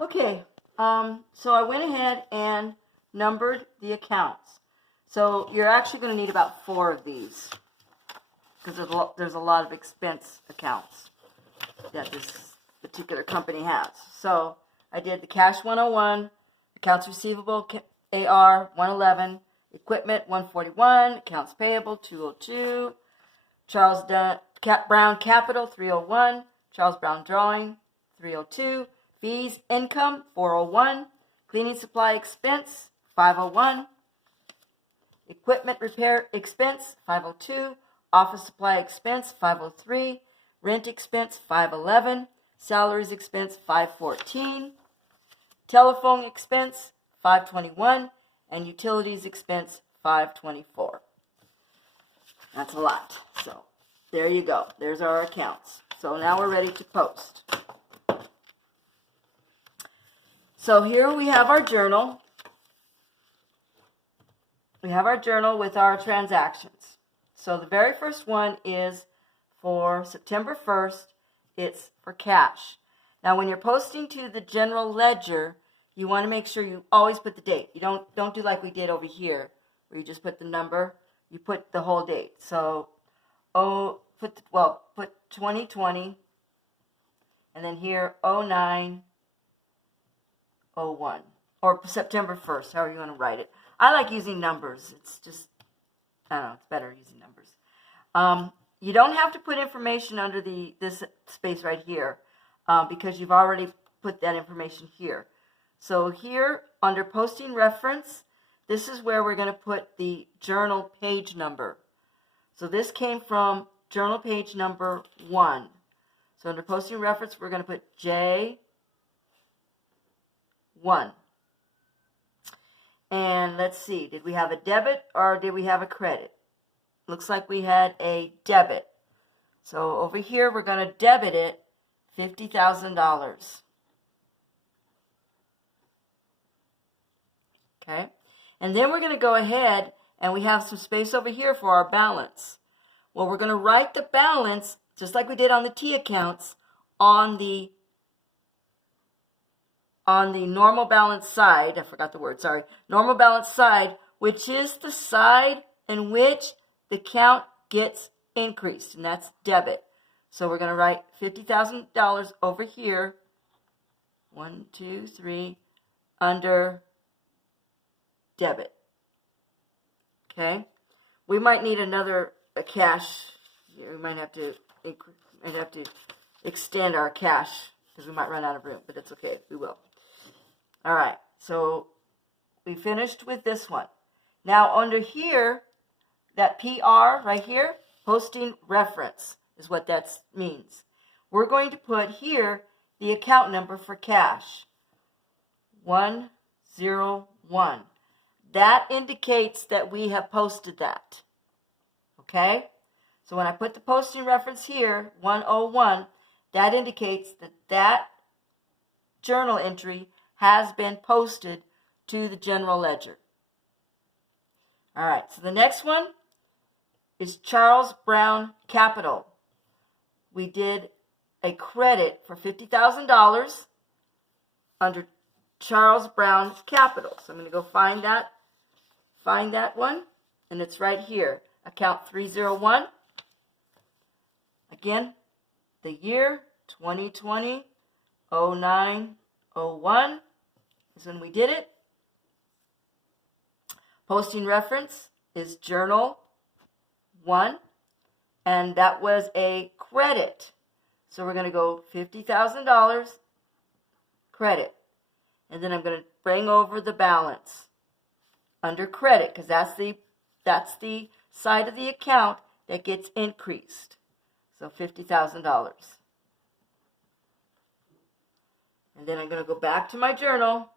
Okay, so I went ahead and numbered the accounts. So you're actually going to need about 4 of these because there's a lot of expense accounts that this particular company has. So I did the cash 101, accounts receivable AR 111, equipment 141, accounts payable 202, Charles Brown Capital 301, Charles Brown Drawing 302, fees income 401, cleaning supply expense 501, equipment repair expense 502, office supply expense 503, rent expense 511, salaries expense 514, telephone expense 521, and utilities expense 524. That's a lot. So there you go. There's our accounts. So now we're ready to post. So here we have our journal. We have our journal with our transactions. So the very first one is for September 1st. It's for cash. Now when you're posting to the general ledger, you want to make sure you always put the date. You don't do like we did over here, where you just put the number. You put the whole date. So put 2020, and then here 0901, or September 1st, however you want to write it. I like using numbers. It's just, I don't know, it's better using numbers. You don't have to put information under this space right here because you've already put that information here. So here, under posting reference, this is where we're going to put the journal page number. So this came from journal page number 1. So under posting reference, we're going to put J1. And let's see, did we have a debit or did we have a credit? Looks like we had a debit. So over here, we're going to debit it $50,000. Okay, and then we're going to go ahead and we have some space over here for our balance. Well, we're going to write the balance, just like we did on the T accounts, on the normal balance side. I forgot the word, sorry. Normal balance side, which is the side in which the account gets increased, and that's debit. So we're going to write $50,000 over here, 1, 2, 3, under debit. Okay, we might need another cash. We might have to extend our cash because we might run out of room, but it's okay. We will. All right, so we finished with this one. Now under here, that PR right here, posting reference is what that means. We're going to put here the account number for cash, 101. That indicates that we have posted that. Okay? So when I put the posting reference here, 101, that indicates that that journal entry has been posted to the general ledger. All right, so the next one is Charles Brown Capital. We did a credit for $50,000 under Charles Brown Capital. So I'm going to go find that one, and it's right here, account 301. Again, the year 2020, 0901 is when we did it. Posting reference is journal 1, and that was a credit. So we're going to go $50,000 credit, and then I'm going to bring over the balance under credit because that's the side of the account that gets increased. So $50,000. And then I'm going to go back to my journal.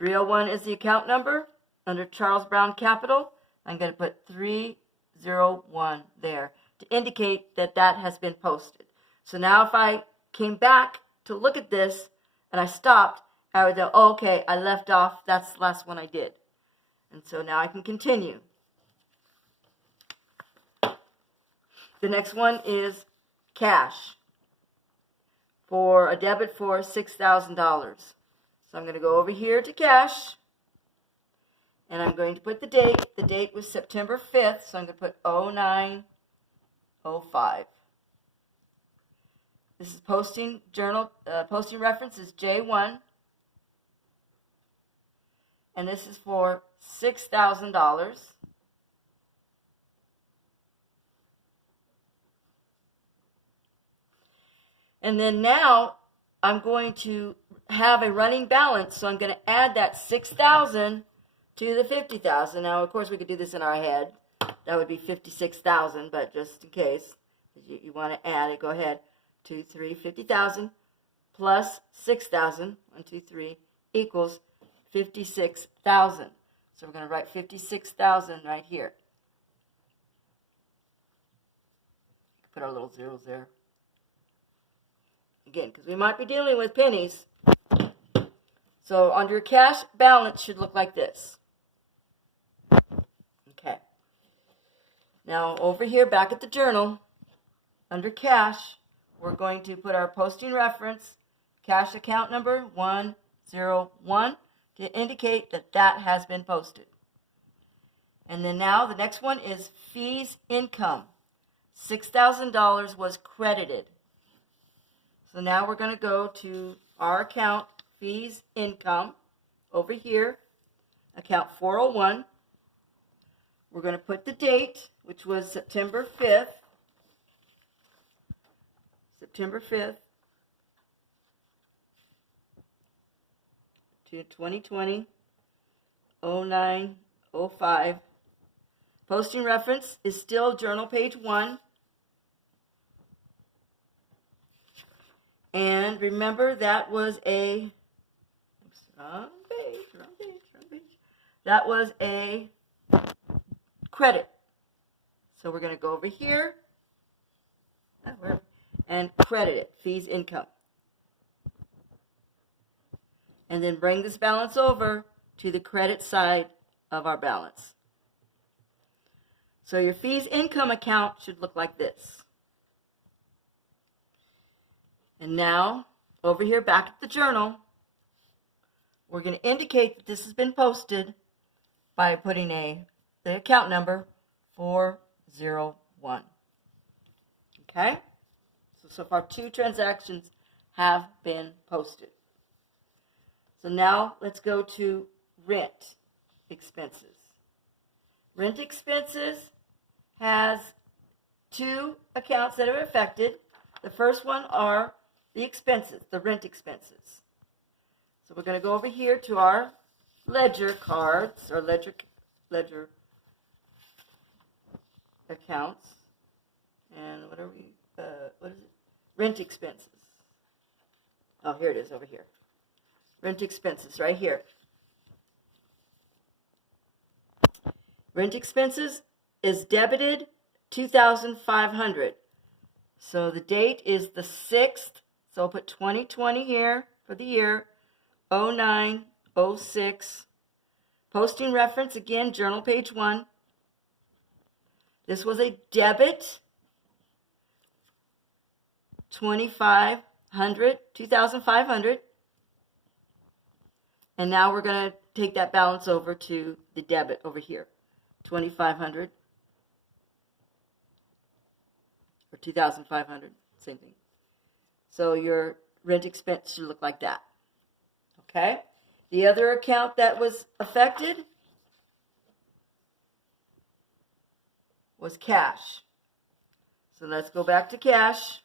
$301 is the account number under Charles Brown Capital. I'm going to put 301 there to indicate that that has been posted. So now if I came back to look at this and I stopped, I would go, oh, okay, I left off, that's the last one I did. And so now I can continue. The next one is cash for a debit for $6,000. So I'm going to go over here to cash, and I'm going to put the date. The date was September 5th, so I'm going to put 0905. This is posting journal. Posting reference is J1, and this is for $6,000. And then now I'm going to have a running balance, so I'm going to add that $6,000 to the $50,000. Now, of course, we could do this in our head. That would be $56,000, but just in case you want to add it, go ahead. 2, 3, 50,000 plus 6,000, 1, 2, 3, equals 56,000. So we're going to write 56,000 right here. Put our little zeros there. Again, because we might be dealing with pennies. So under your cash balance should look like this. Okay. Now over here, back at the journal, under cash, we're going to put our posting reference, cash account number 101, to indicate that that has been posted. And then now the next one is fees income. $6,000 was credited. So now we're going to go to our account, fees income, over here, account 401. We're going to put the date, which was September 5th. September 5th to 2020, 0905. Posting reference is still journal page 1. And remember, that was a, wrong page. That was a credit. So we're going to go over here and credit it, fees income. And then bring this balance over to the credit side of our balance. So your fees income account should look like this. And now, over here back at the journal, we're going to indicate that this has been posted by putting the account number 401. Okay? So far 2 transactions have been posted. So now let's go to rent expenses. Rent expenses has 2 accounts that are affected. The first one are the expenses, the rent expenses. So we're going to go over here to our ledger cards, or ledger accounts. And what are we, what is it? Rent expenses. Oh, here it is over here. Rent expenses right here. Rent expenses is debited $2,500. So the date is the 6th. So I'll put 2020 here for the year, 0906. Posting reference, again, journal page 1. This was a debit, $2,500. And now we're going to take that balance over to the debit over here, $2,500 or $2,500, same thing. So your rent expense should look like that. Okay? The other account that was affected was cash. So let's go back to cash.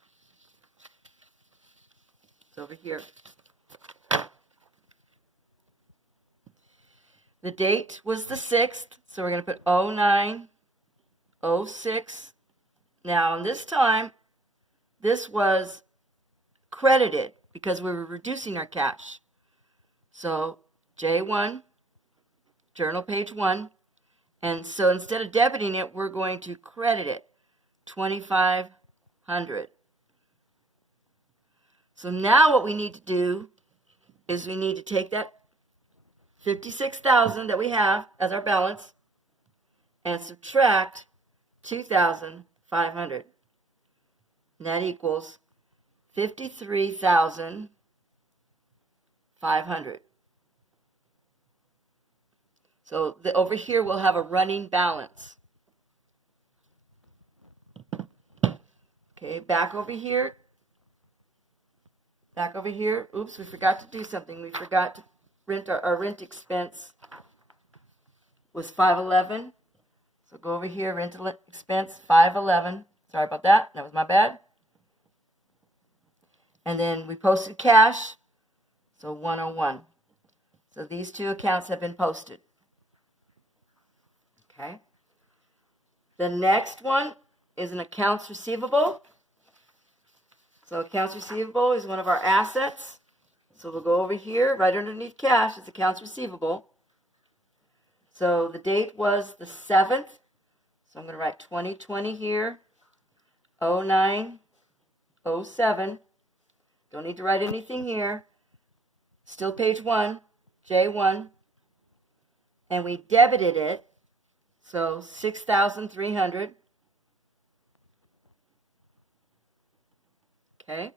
It's over here. The date was the 6th, so we're going to put 0906. Now, this time, this was credited because we were reducing our cash. So, J1, journal page 1. And so instead of debiting it, we're going to credit it, $2,500. So now what we need to do is we need to take that $56,000 that we have as our balance and subtract $2,500. And that equals $53,500. So over here we'll have a running balance. Okay, back over here. Back over here. Oops, we forgot to do something. We forgot to rent our rent expense was $511. So go over here, rental expense $511. Sorry about that. That was my bad. And then we posted cash, so $101. So these two accounts have been posted. Okay. The next one is an accounts receivable. So accounts receivable is one of our assets. So we'll go over here, right underneath cash, it's accounts receivable. So the date was the 7th. So I'm going to write 2020 here, 0907. Don't need to write anything here. Still page 1, J1. And we debited it, so $6,300. Okay,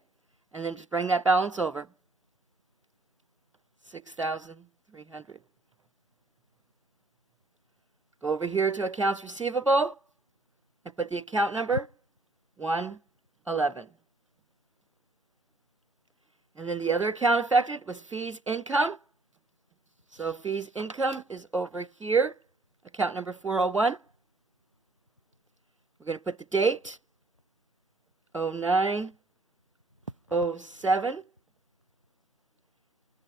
and then just bring that balance over. $6,300. Go over here to accounts receivable and put the account number 111. And then the other account affected was fees income. So fees income is over here, account number 401. We're going to put the date, 0907.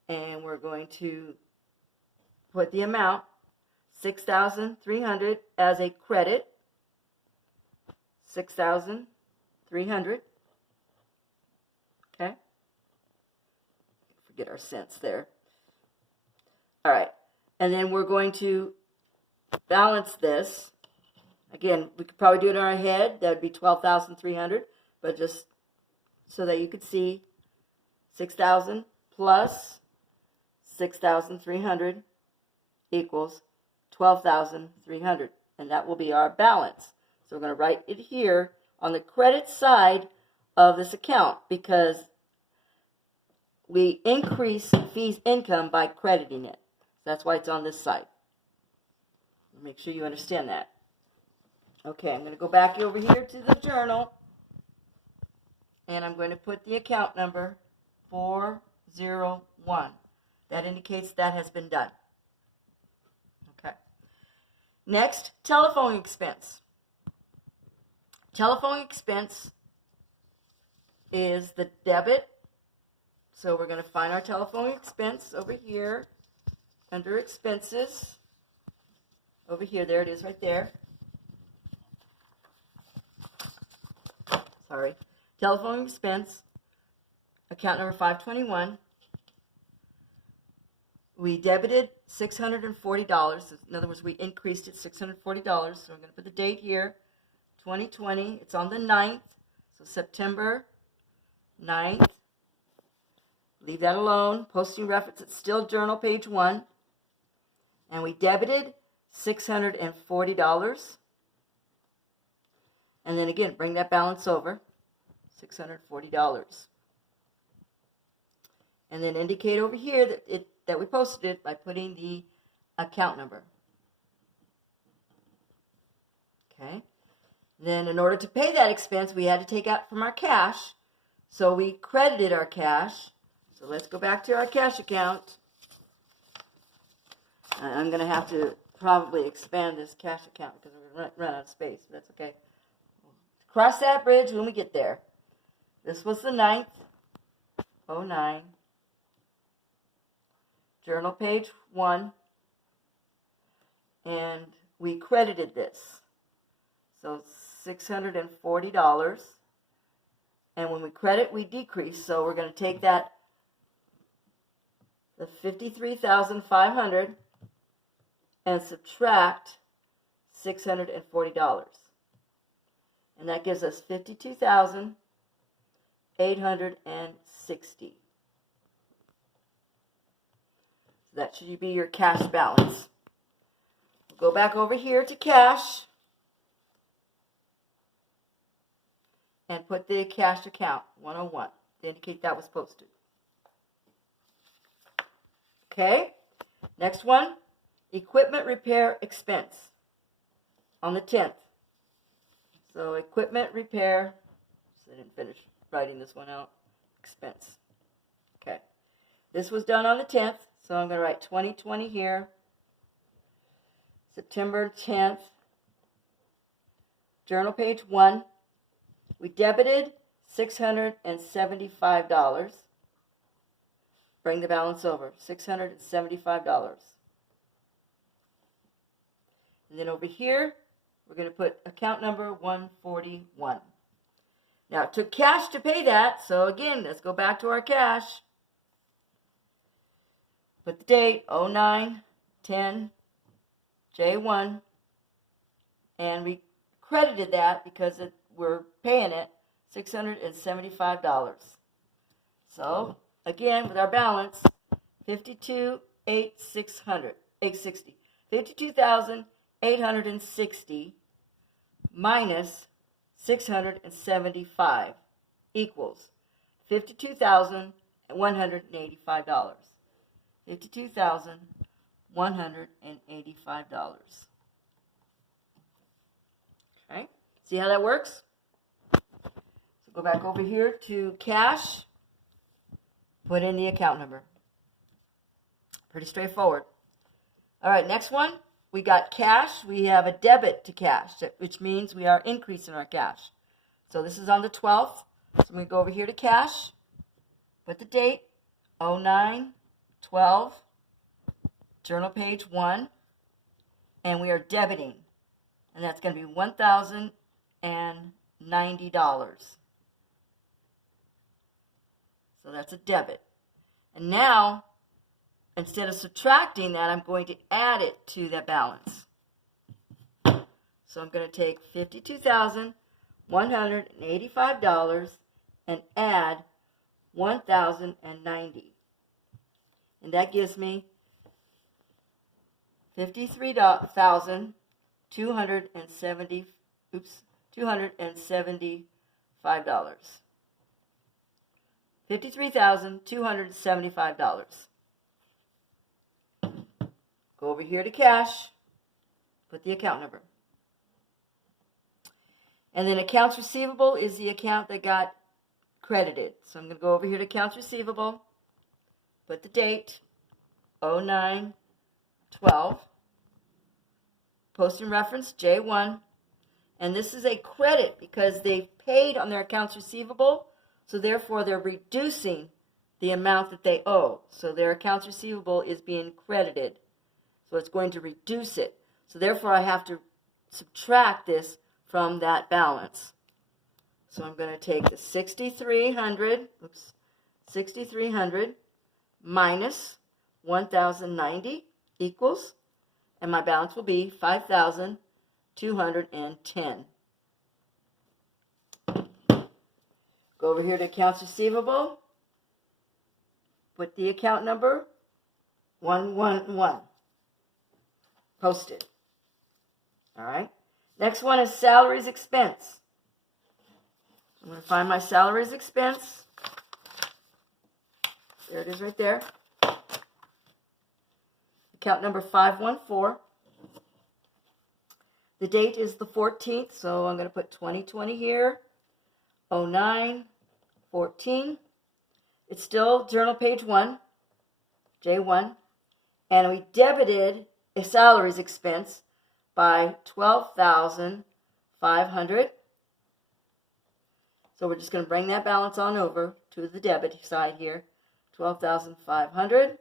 And we're going to put the amount, $6,300 as a credit. $6,300. Okay. Forget our cents there. All right. And then we're going to balance this. Again, we could probably do it in our head. That would be $12,300. But just so that you could see, 6,000 plus 6,300 equals 12,300, and that will be our balance. So we're going to write it here on the credit side of this account because we increase fees income by crediting it. That's why it's on this side. Make sure you understand that. Okay, I'm going to go back over here to the journal, and I'm going to put the account number 401. That indicates that has been done. Okay. Next, telephone expense. Telephone expense is the debit. So we're going to find our telephone expense over here under expenses. Over here, there it is right there. Sorry. Telephone expense, account number 521. We debited $640. In other words, we increased it $640. So I'm going to put the date here, 2020. It's on the 9th, so September 9th. Leave that alone. Posting reference, it's still journal page 1. And we debited $640. And then again, bring that balance over, $640. And then indicate over here that we posted it by putting the account number. Okay. Then in order to pay that expense, we had to take out from our cash. So we credited our cash. So let's go back to our cash account. I'm going to have to probably expand this cash account because we're going to run out of space. But that's okay. Cross that bridge when we get there. This was the 9th, 09. Journal page 1. And we credited this. So $640. And when we credit, we decrease. So we're going to take that, the $53,500, and subtract $640. And that gives us $52,860. So that should be your cash balance. We'll go back over here to cash. and put the cash account 101 to indicate that was posted. Okay, next one, equipment repair expense on the 10th. So equipment repair, I didn't finish writing this one out, expense. Okay, this was done on the 10th, so I'm going to write 2020 here, September 10th, journal page 1. We debited $675. Bring the balance over, $675. And then over here, we're going to put account number 141. Now, it took cash to pay that, so again, let's go back to our cash. Put the date, 09/10, J1, and we credited that because we're paying it, $675. So, again, with our balance, $52,860 minus 675 equals $52,185. $52,185. Okay, see how that works? So go back over here to cash, put in the account number. Pretty straightforward. All right, next one, we got cash. We have a debit to cash, which means we are increasing our cash. So this is on the 12th. So I'm going to go over here to cash, put the date, 09/12, journal page 1, and we are debiting. And that's going to be $1,090. So that's a debit. And now, instead of subtracting that, I'm going to add it to that balance. So I'm going to take $52,185 and add 1,090. And that gives me $53,275. $53,275. Go over here to cash, put the account number. And then accounts receivable is the account that got credited. So I'm going to go over here to accounts receivable, put the date, 09/12, posting reference J1, and this is a credit because they paid on their accounts receivable, so therefore they're reducing the amount that they owe. So their accounts receivable is being credited, so it's going to reduce it. So therefore I have to subtract this from that balance. So I'm going to take the 6,300 minus 1,090 equals, and my balance will be 5,210. Go over here to accounts receivable, put the account number 111, post it. All right. Next one is salaries expense. I'm going to find my salaries expense. There it is right there. Account number 514. The date is the 14th, so I'm going to put 2020 here. 09/14. It's still journal page 1, J1, and we debited a salaries expense by $12,500. So we're just going to bring that balance on over to the debit side here, $12,500.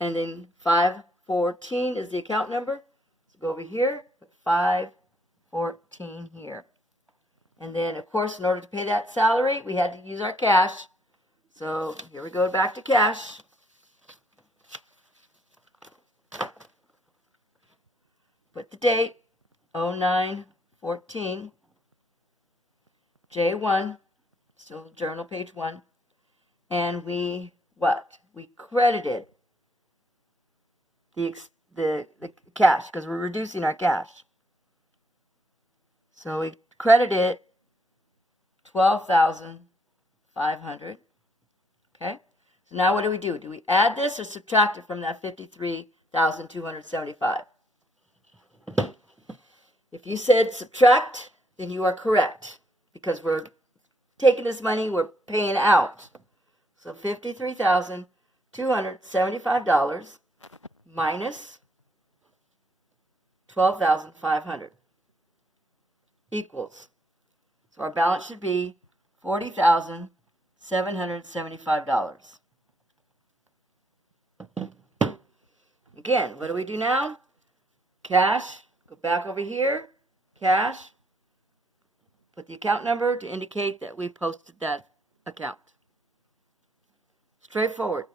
And then 514 is the account number. So go over here, put 514 here. And then, of course, in order to pay that salary, we had to use our cash. So here we go back to cash. Put the date, 09/14, J1, still journal page 1. And we, we credited the cash because we're reducing our cash. So we credited 12,500. Okay. So now what do we do? Do we add this or subtract it from that 53,275? If you said subtract, then you are correct, because we're taking this money, we're paying out. So $53,275 minus 12,500 equals. So our balance should be $40,775. Again, what do we do now? Cash, go back over here, cash, put the account number to indicate that we posted that account. Straightforward.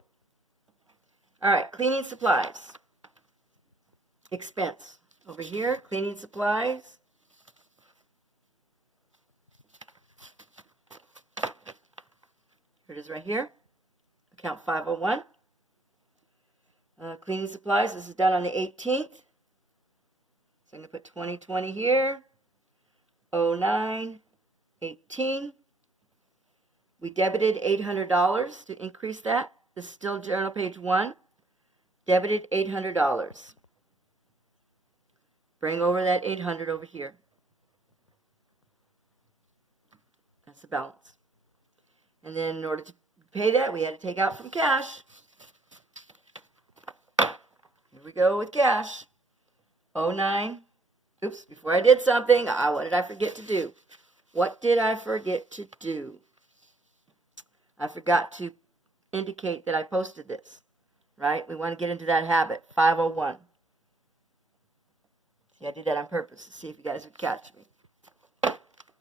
All right, cleaning supplies. Expense. Over here, cleaning supplies. Here it is right here. Account 501. Cleaning supplies, this is done on the 18th. So I'm going to put 2020 here. 0918. We debited $800 to increase that. This is still journal page 1. Debited $800. Bring over that 800 over here. That's the balance. And then in order to pay that, we had to take out from cash. Here we go with cash. 09. Oops, before I did something, what did I forget to do? What did I forget to do? I forgot to indicate that I posted this, right? We want to get into that habit. 501. See, I did that on purpose to see if you guys would catch me.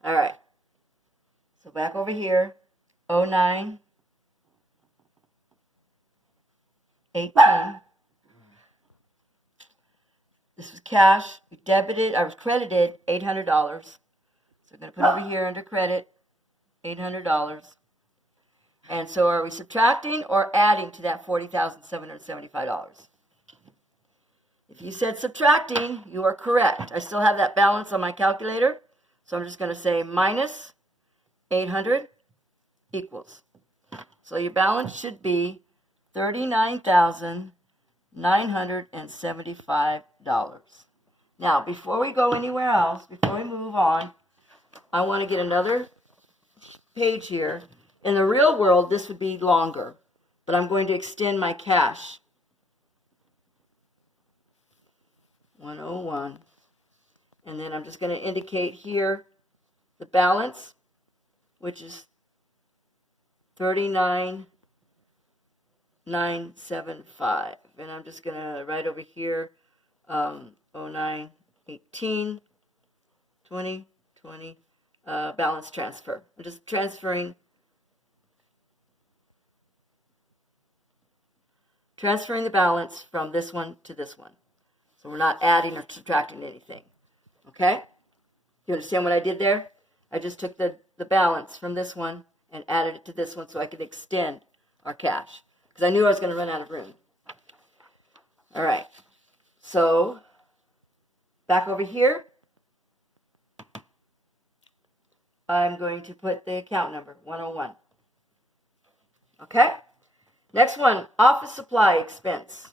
All right. So back over here, 09, 18. This was cash. We debited, I was credited $800. So I'm going to put over here under credit, $800. And so are we subtracting or adding to that $40,775? If you said subtracting, you are correct. I still have that balance on my calculator. So I'm just going to say minus 800 equals. So your balance should be $39,975. Now, before we go anywhere else, before we move on, I want to get another page here. In the real world, this would be longer, but I'm going to extend my cash. 101. And then I'm just going to indicate here the balance, which is 39,975. And I'm just going to write over here 09, 18, 20, 20, balance transfer. I'm just transferring the balance from this one to this one. So we're not adding or subtracting anything. Okay? You understand what I did there? I just took the balance from this one and added it to this one so I could extend our cash. Because I knew I was going to run out of room. All right. So, back over here, I'm going to put the account number, 101. Okay? Next one, office supply expense.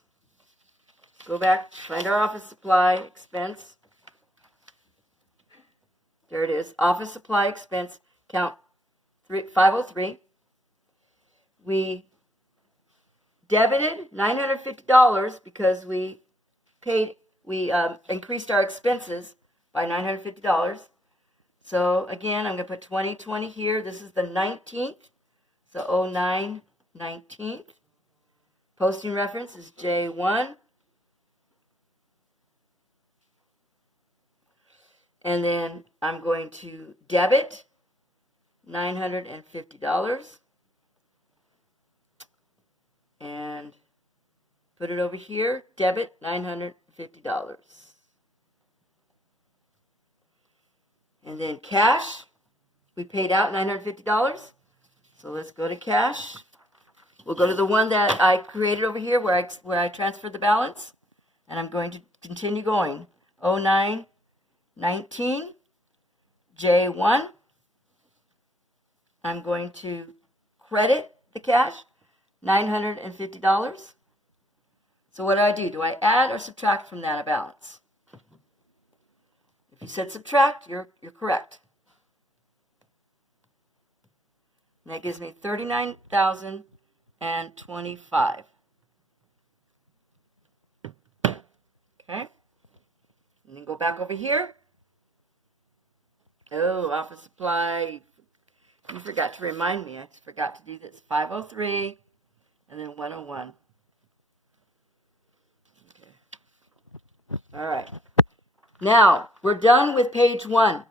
Go back, find our office supply expense. There it is, office supply expense, count 503. We debited $950 because we increased our expenses by $950. So again, I'm going to put 2020 here. This is the 19th, so 09, 19th. Posting reference is J1. And then I'm going to debit $950 and put it over here, debit $950. And then cash, we paid out $950. So let's go to cash. We'll go to the one that I created over here where I transferred the balance. And I'm going to continue going. 09, 19. J1. I'm going to credit the cash, $950. So what do? Do I add or subtract from that balance? If you said subtract, you're correct. And that gives me $39,025. Okay. And then go back over here. Oh, office supply. You forgot to remind me. I just forgot to do this. 503 and then 101. Okay. All right. Now, we're done with page 1.